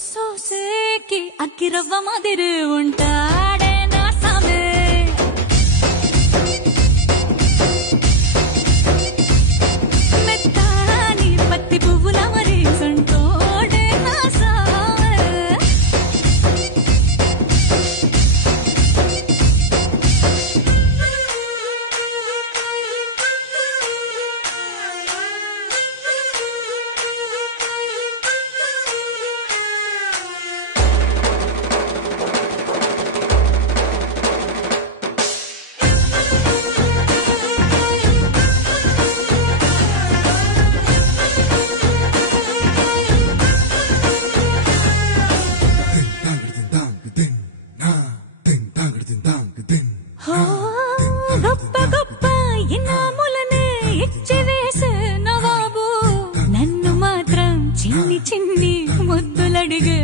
సోసేకి అక్కిరవ్వ మాదిరి ఉంటాడే నా సామే మెత్తాని పత్తి పువ్వుల మరి సంటోడే నా సామే గొప్ప గొప్ప ఇనాములనే ఇచ్చి వేసే నవాబు నన్ను మాత్రం చిన్ని చిన్ని ముద్దులడిగే